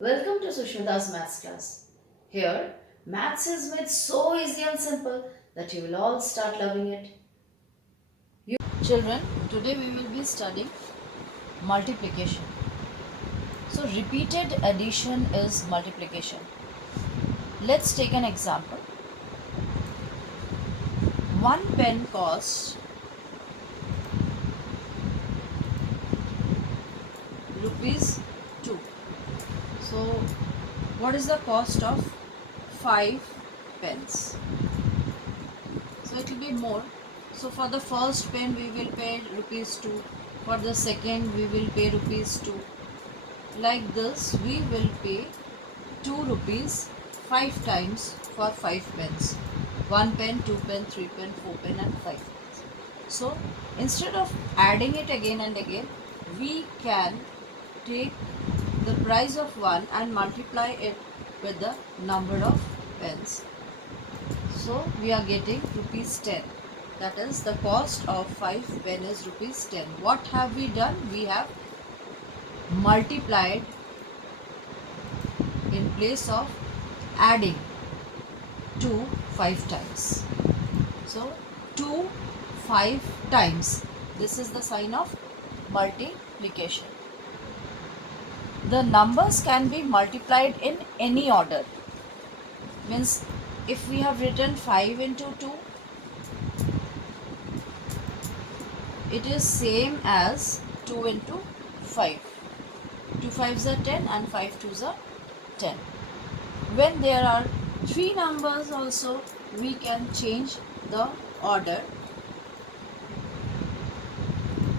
Welcome to Sushmita's Maths class. Here, maths is made so easy and simple that you will all start loving it. Children, today we will be studying multiplication. So, repeated addition is multiplication. Let's take an example. One pen costs rupees 2. So, what is the cost of 5 pens? So it will be more. So for the first pen we will pay rupees 2. For the second we will pay rupees 2. Like this we will pay 2 rupees 5 times for 5 pens. 1 pen, 2 pen, 3 pen, 4 pen and 5 pens. So instead of adding it again and again, we can take the price of 1 and multiply it with the number of pens. So we are getting rupees 10. That is the cost of 5 pen is rupees 10. What have we done? We have multiplied in place of adding 2 5 times. So 2 5 times. This is the sign of multiplication. The numbers can be multiplied in any order. Means if we have written 5 into 2, it is same as 2 into 5. 2 5s are 10 and 5 2s are 10. When there are 3 numbers also, we can change the order.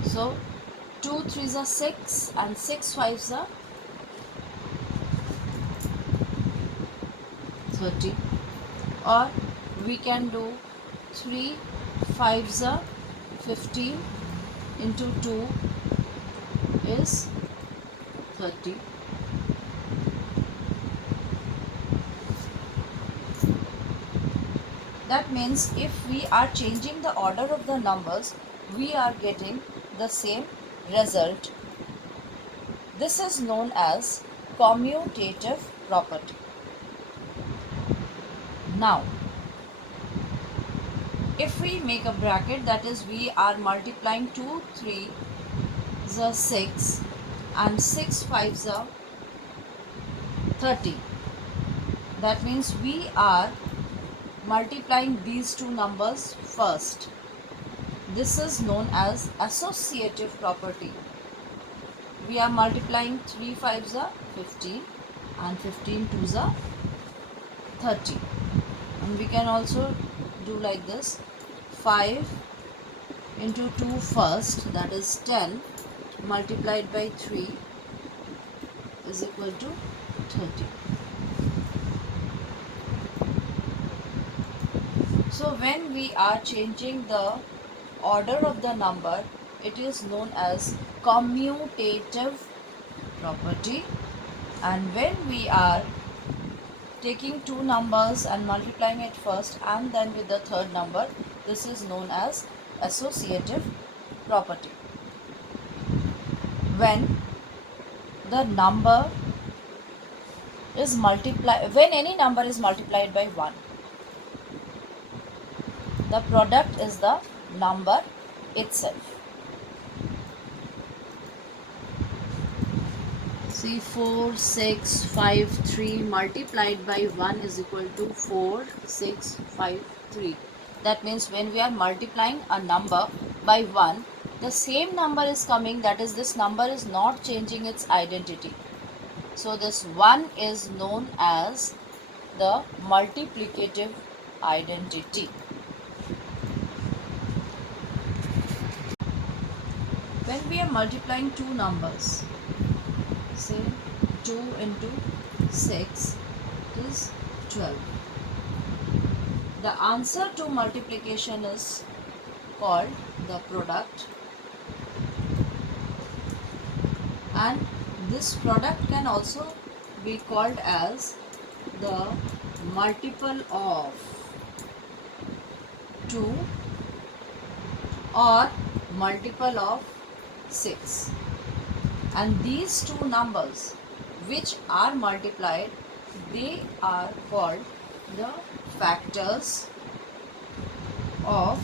So 2 3s are 6 and 6 5s are 30. Or we can do 3 5s are 15 into 2 is 30. That means if we are changing the order of the numbers, we are getting the same result. This is known as commutative property. Now, if we make a bracket, that is we are multiplying 2 3 is 6 and 6 5s are 30. That means we are multiplying these two numbers first. This is known as associative property. We are multiplying 3 5s are 15 and 15 2s are 30. And we can also do like this: 5 into 2 first, that is 10, multiplied by 3 is equal to 30. So when we are changing the order of the number, it is known as commutative property. And when we are taking two numbers and multiplying it first and then with the third number, this is known as associative property. When the number is multiplied, when any number is multiplied by 1, the product is the number itself. See, 4 6 5 3 multiplied by 1 is equal to 4 6 5 3. That means when we are multiplying a number by 1, the same number is coming, that is this number is not changing its identity. So this 1 is known as the multiplicative identity. When we are multiplying two numbers, say 2 into 6 is 12. The answer to multiplication is called the product, and this product can also be called as the multiple of 2 or multiple of 6. And these two numbers which are multiplied, they are called the factors of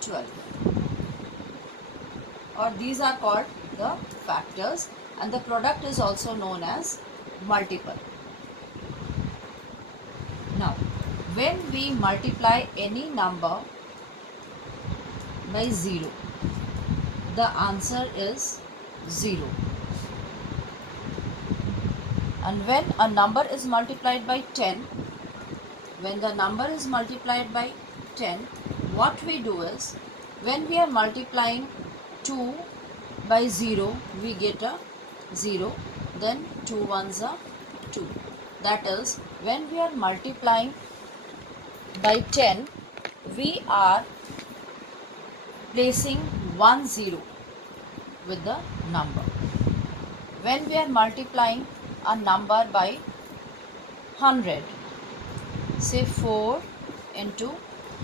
12, or these are called the factors, and the product is also known as multiple. Now, when we multiply any number by 0, the answer is 0. And when a number is multiplied by 10, when the number is multiplied by 10, what we do is, when we are multiplying 2 by 0, we get a 0, then 2 ones are 2. That is, when we are multiplying by 10, we are placing 1 0 with the number. When we are multiplying a number by 100, say 4 into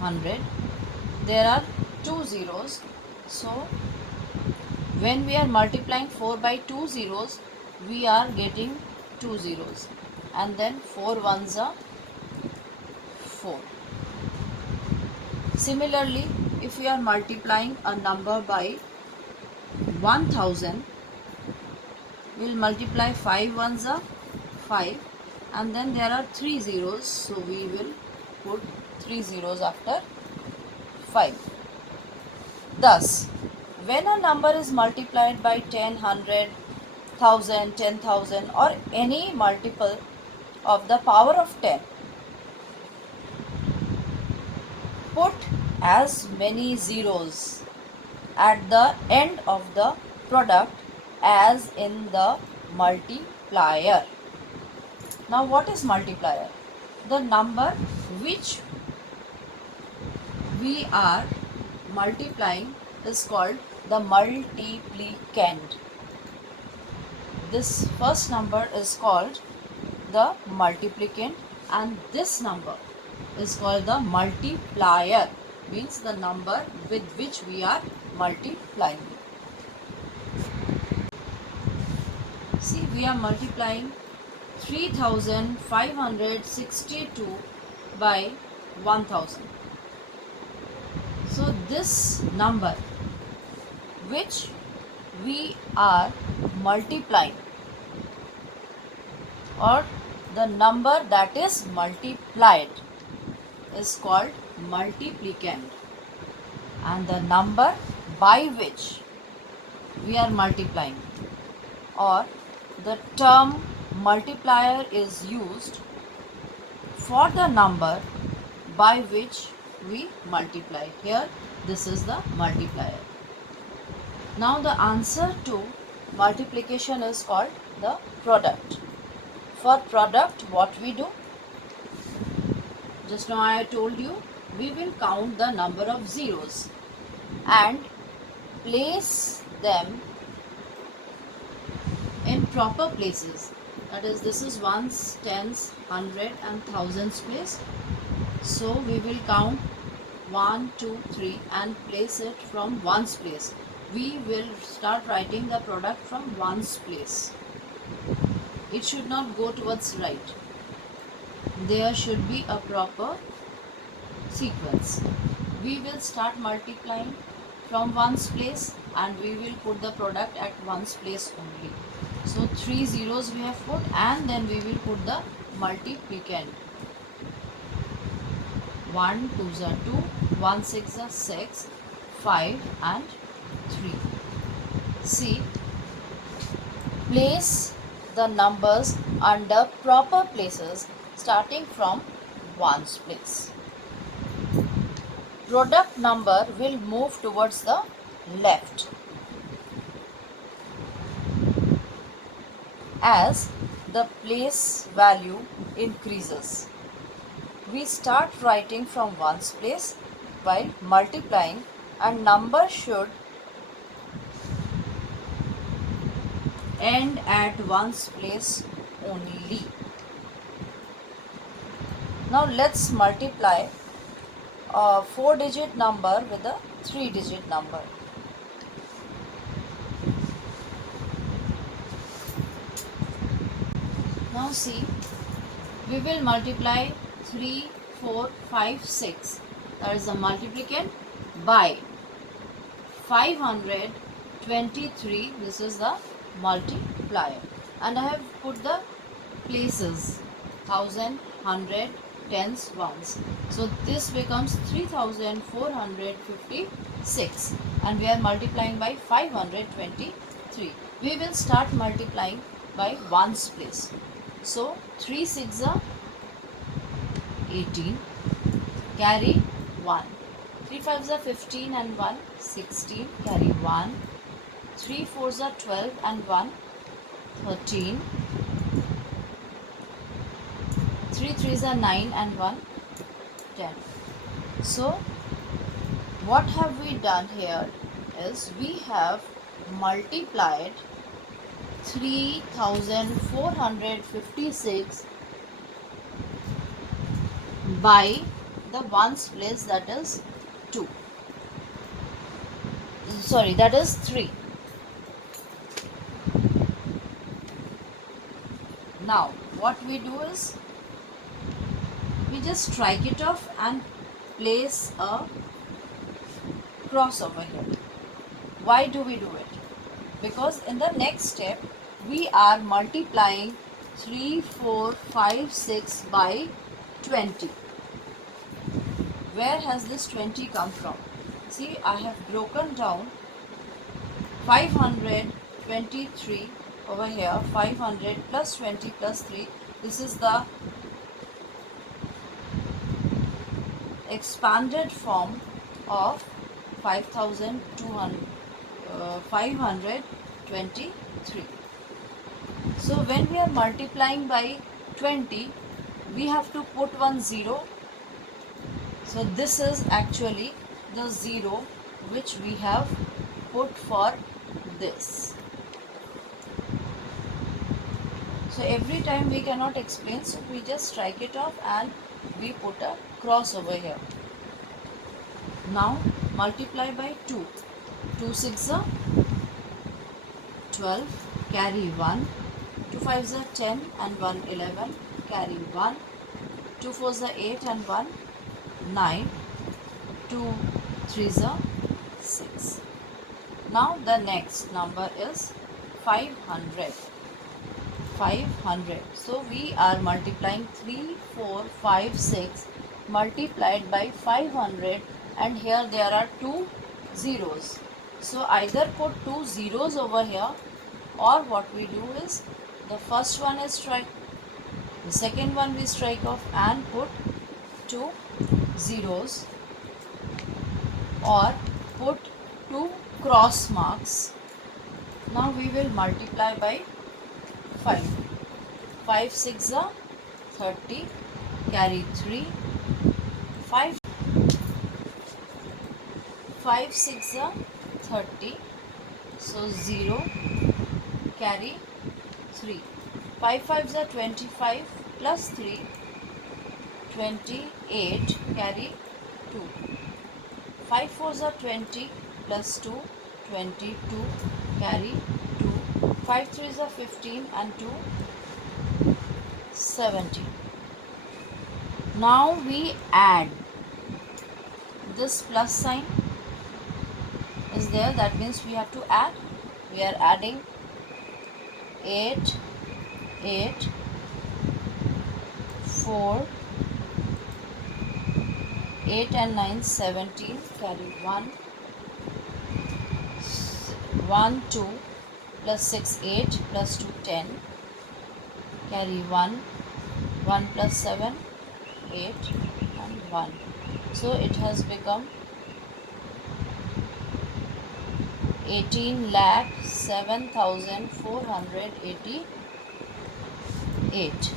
100, there are 2 zeros. So when we are multiplying 4 by 2 zeros, we are getting 2 zeros, and then 4 ones are 4. Similarly, if we are multiplying a number by 1000, we will multiply 5 ones are 5, and then there are 3 zeros, so we will put 3 zeros after 5. Thus, when a number is multiplied by 10, 100, 1000, 10,000, or any multiple of the power of 10, put as many zeros at the end of the product as in the multiplier. Now, what is multiplier? The number which we are multiplying is called the multiplicand. This first number is called the multiplicand, and this number is called the multiplier, means the number with which we are multiplying. See, we are multiplying 3562 by 1000. So this number which we are multiplying, or the number that is multiplied, is called multiplicand, and the number by which we are multiplying, or the term multiplier, is used for the number by which we multiply. Here, this is the multiplier. Now, the answer to multiplication is called the product. For product, what we do? Just now I told you, we will count the number of zeros and place them in proper places. That is, this is ones, tens, hundred and thousands place. So we will count 1, 2, 3 and place it from ones place. We will start writing the product from ones place. It should not go towards right. There should be a proper sequence. We will start multiplying from ones place, and we will put the product at ones place only. So 3 zeros we have put, and then we will put the multiplicand. 1 2s are 2, 1 6 are 6, 5 and 3. See, place the numbers under proper places starting from ones place. Product number will move towards the left as the place value increases. We start writing from ones place while multiplying, and number should end at ones place only. Now let's multiply a 4-digit number with a 3-digit number. Now see, we will multiply 3, 4, 5, 6. That is the multiplicand by 523. This is the multiplier. And I have put the places 1000, 100, tens, ones. So this becomes 3456 and we are multiplying by 523. We will start multiplying by ones place. So 3 6 are 18, carry 1. 3 5 are 15 and 1 16, carry 1. 3 4 are 12 and 1 13. 3 3 are 9 and 1 10. So what have we done here is we have multiplied 3456 by the ones place, that is 2. Sorry, that is 3. Now what we do is we just strike it off and place a cross over here. Why do we do it? Because in the next step we are multiplying 3 4 5 6 by 20. Where has this 20 come from? See, I have broken down 523 over here. 500 plus 20 plus 3. This is the expanded form of 523. So when we are multiplying by 20, we have to put one 0. So this is actually the 0 which we have put for this. So every time we cannot explain, so we just strike it off and we put a cross over here. Now multiply by 2. 2 6 are 12, carry 1. 2 5 are 10 and 1 11, carry 1. 2 4 are 8 and 1 9. 2 3 are 6. Now the next number is 500. 500. So we are multiplying 3 4 5 6 multiplied by 500, and here there are 2 zeros. So either put 2 zeros over here, or what we do is the first one is strike, the second one we strike off and put 2 zeros, or put 2 cross marks. Now we will multiply by 5. 5 6 are 30, carry 3. 5 6 are 30, so 0, carry 3. 5 5 are 25 plus 3, 28, carry 2. 5 4 are 20 plus 2, 22, carry 2. 5 3 are 15 and 2 17. Now we add this plus sign is there, that means we have to add. We are adding 8 8 4 8 and 9 17, carry 1. 1 2 plus 6 8 plus 2 10, carry 1. 1 plus 7 8 and 1. So it has become 18,07,488.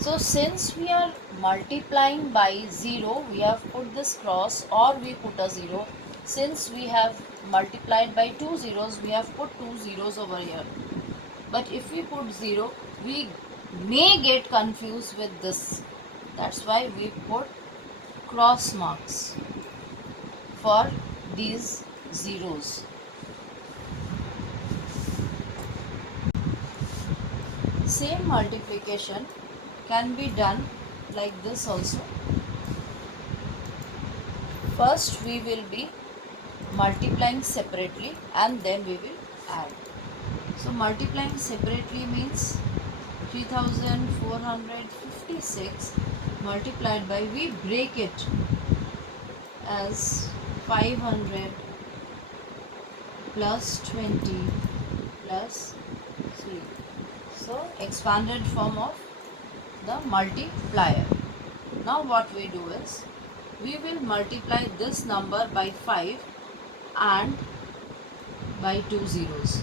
So since we are multiplying by 0, we have put this cross or we put a 0. Since we have multiplied by 2 zeros, we have put 2 zeros over here. But if we put 0, we may get confused with this. That's why we put cross marks for these zeros. same multiplication can be done like this also. First we will be multiplying separately and then we will add. So multiplying separately means 3456 multiplied by, we break it as 500 plus 20 plus 3. So expanded form of the multiplier. Now what we do is, we will multiply this number by 5 and by 2 zeros.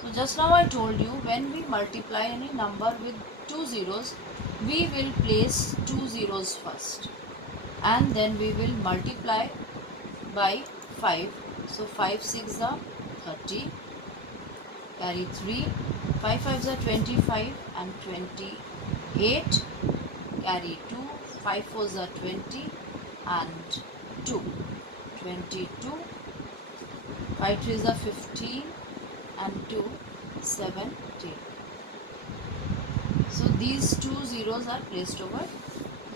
So just now I told you, when we multiply any number with 2 zeros, we will place 2 zeros first and then we will multiply by 5. So 5 6 are 30, carry 3, 5 5s are 25 and 28, carry 2, 5 4s are 20 and 2, 22, 5 3s are 15 and 2, 17. So these 2 zeros are placed over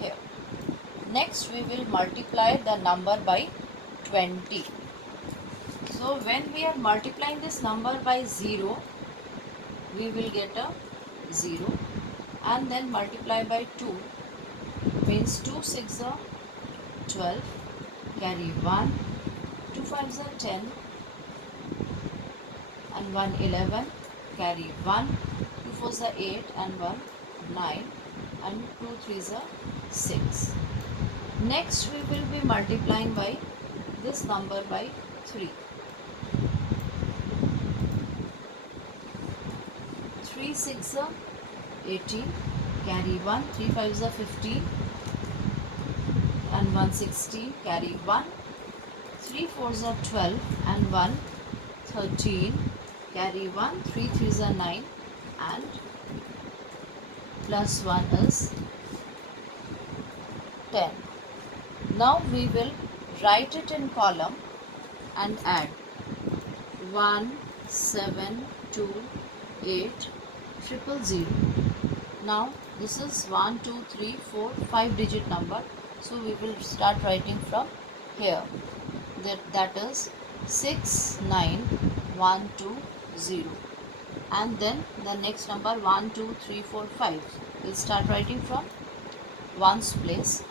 here. Next we will multiply the number by 20. So when we are multiplying this number by 0, we will get a 0, and then multiply by 2 means 2 6 are 12, carry 1, 2 5s are 10 and 1 11, carry 1, 2 4s are 8 and 1 9 and 2 3s are 6. Next we will be multiplying by this number by 3. 3 6 are 18, carry 1, 3 5s are 15 and 1 16, carry 1, 3 4s are 12 and 1 13, carry 1, 3 3s are 9 and plus 1 is 10. Now we will write it in column and add 1 7 2 8 000. Now this is 1 2 3 4 5 digit number, so we will start writing from here. That is 69120, and then the next number 1 2 3 4 5. We'll start writing from ones place,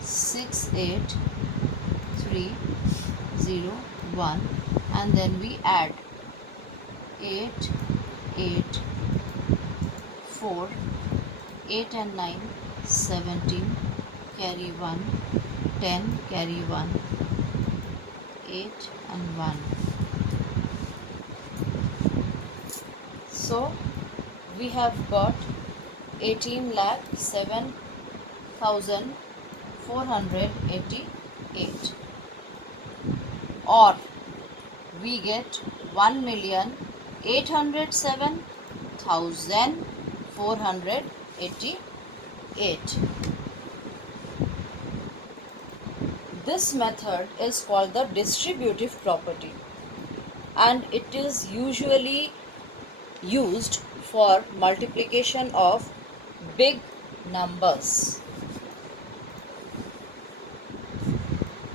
68301, and then we add 8 8 4, 8 and 9 17, carry 1, 10, carry 1, 8 and 1. So we have got 18,07,488, or we get 1,807,488. This method is called the distributive property, and it is usually used for multiplication of big numbers.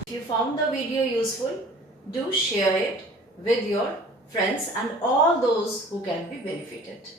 If you found the video useful, do share it with your friends and all those who can be benefited.